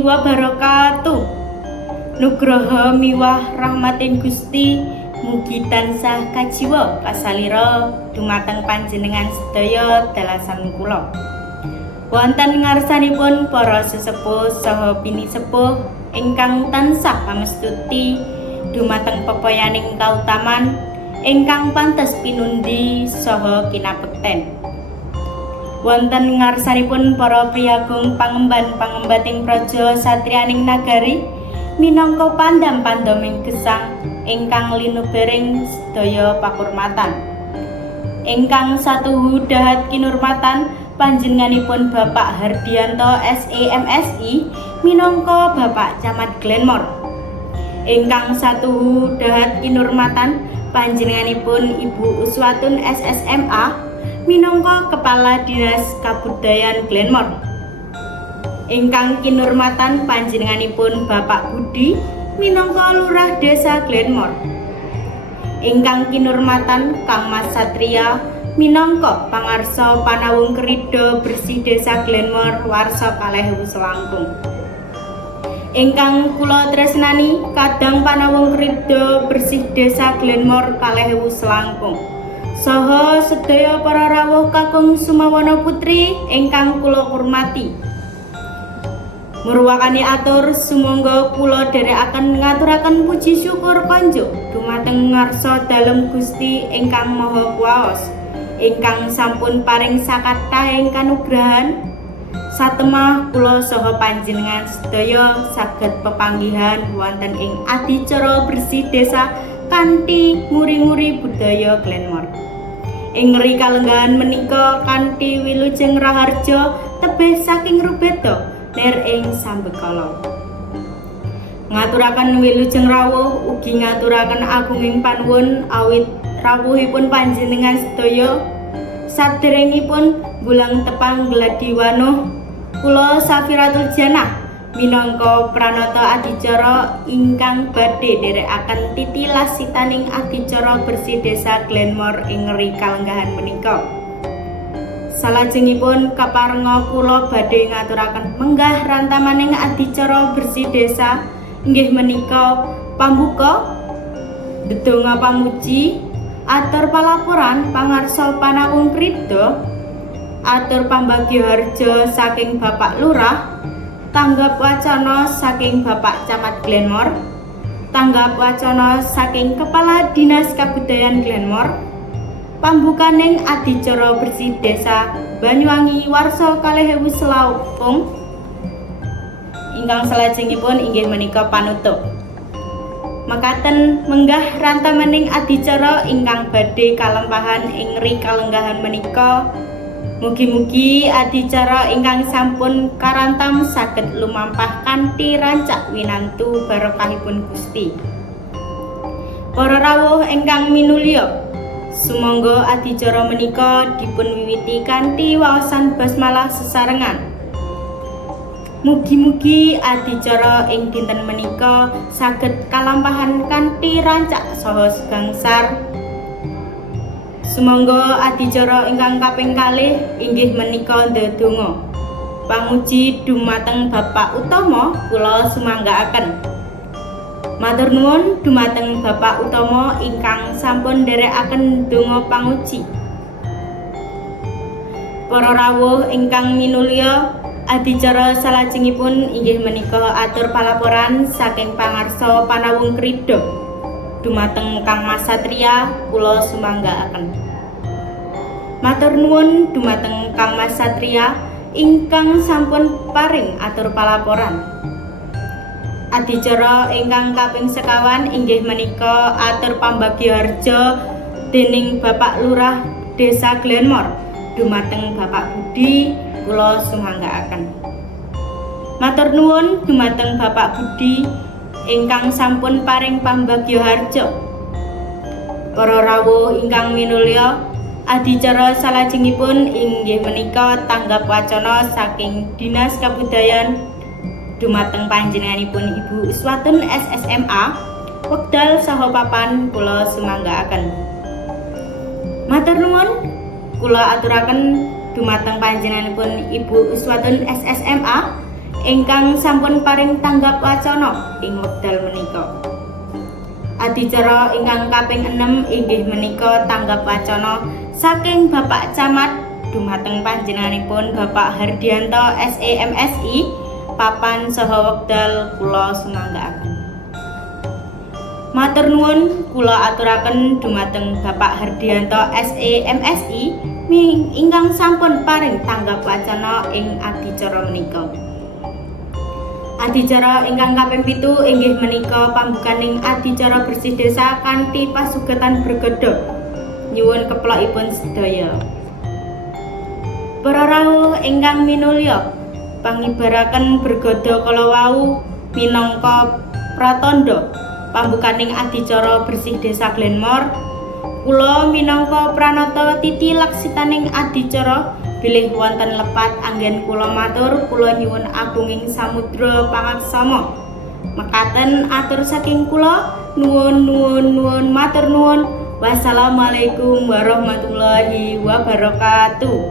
wabarakatuh. Nugroho miwah rahmatin Gusti mugi tansah kajiwa kasalira dumateng panjenengan sedaya dalasan kula. Wonten ngarsanipun para sesepuh saha pinisepuh ingkang tansah pamestuti dumateng pepoyaning kautaman ingkang pantes pinundi saha kinabekten. Wonten ngarsanipun para priyagung pangemban-pangembating praja satriyaning nagari minangka pandam-pandaming gesang ingkang linubering sedaya pakurmatan. Ingkang satuhu dahat kinurmatan panjenenganipun Bapak Hardianto SEMSI minangka Bapak Camat Glenmore. Ingkang satuhu dahat kinurmatan panjenenganipun Ibu Uswatun SSMA minangka Kepala Dinas Kabudayaan Glenmore. Ingkang kinurmatan panjenenganipun Bapak Budi minangka Lurah Desa Glenmore. Ingkang kinurmatan Kang Mas Satria minangka Pangarsa Panawung Krida Bersih Desa Glenmore warsa 2000 selangkung. Ingkang kula tresnani Kadang Panawung Krida Bersih Desa Glenmore 2000 selangkung. Saha sedaya para rawuh kakung Sumawana Putri ingkang kula hormati. Murwakani atur sumangga kula dherekaken ngaturaken puji syukur kanjuk dumateng ngarsa dalem Gusti ingkang Maha Kuwaos ingkang sampun paring sakathahing kanugrahan satemah kula saha panjenengan sedaya saged pepanggihan wonten ing adicara bersih desa kanthi nguri-nguri budaya Glenmore. Ing ngri kalenggahan menika kanthi wilujeng raharja tebih saking rubeda ner ing sambekala. Ngaturaken wilujeng rawuh ugi ngaturaken agunging panuwun awit rawuhipun panjenengan sedaya sadèrèngipun bulang tepang gladi wanuh kula Safiratul Janah minangka pranata adicara ingkang badhe nderekaken titilasitaning adicara bersih desa Glenmore ing ngri kalenggahan menika. Salajengipun kaparenga kula badhe ngaturaken menggah rantamaning adicara bersih desa inggih menika pambuka, dedonga pamuji, atur palaporan pangarsa Panawung Krida, atur pambagya harja saking Bapak Lurah, tanggap wacana saking Bapak Camat Glenmore, tanggap wacana saking Kepala Dinas Kabudayaan Glenmore, pambukaning adicara bersih desa Banyuwangi warsa 2000 selangkung. Ingkang salajengipun inggih menika panutup. Mekaten menggah rantamaning adicara ingkang badhe kalampahan ing ngri kalenggahan menika. Mugi-mugi adicara ingkang sampun karantam saged lumampah kanthi rancak winantu barokahipun Gusti. Para rawuh ingkang minulya, sumangga adicara menika dipun wiwiti kanthi waosan basmalah sesarengan. Mugi-mugi adicara ing dinten menika saged kalampahan kanthi rancak saha segangsar. Sumangga adicara ingkang kaping kalih inggih menika ndedonga pamuji dumateng Bapak Utama kula sumanggaaken. Matur nuwun dumateng Bapak Utama ingkang sampun nderekaken donga panguji. Para rawuh ingkang minulya, adicara salajengipun inggih menika atur palaporan saking Pangarsa Panawung Krida dumateng Kang Mas Satria kula sumanggaaken. Matur nuwun dumateng Kang Mas Satria ingkang sampun paring atur palaporan. Adicara ingkang kaping sekawan inggih menika atur pambagya harja dening Bapak Lurah Desa Glenmore dumateng Bapak Budi kula sumanggaaken. Matur nuwun dumateng Bapak Budi ingkang sampun paring pambagya harja. Para rawuh ingkang minulya, adicara salajengipun inggih menika tanggap wacana saking Dinas Kabudayaan dumateng panjenenganipun Ibu Uswatun SSMA wekdal saha papan kula sumanggaaken. Matur nuwun kula aturaken dumateng panjenenganipun Ibu Uswatun SSMA ingkang sampun paring tanggap wacana ing wekdal menika. Adicara ingkang kaping 6 inggih menika tanggap wacana saking Bapak Camat dumateng panjenenganipun Bapak Hardianto SEMSI papan saha wekdal kula sumanggaaken. Matur nuwun kula aturaken dumateng Bapak Hardianto SEMSI ingkang sampun paring tanggap wacana ing adicara menika. Adicara ingkang kaping 7 inggih menika pambukaning adicara bersih desa kanthi pasugetan bergedha. Nyuwun keplokipun sedaya. Para rawuh ingkang minulya, pangibaraken bergedha kala wau minangka pratandha pambukaning adicara bersih desa Glenmore. Kula minangka pranata titi laksitaning adicara bilih wonten lepat anggen kula matur kula nyuwun agunging samudra pangaksama. Mekaten atur saking kula, nuwun matur nuwun. Wassalamualaikum warahmatullahi wabarakatuh.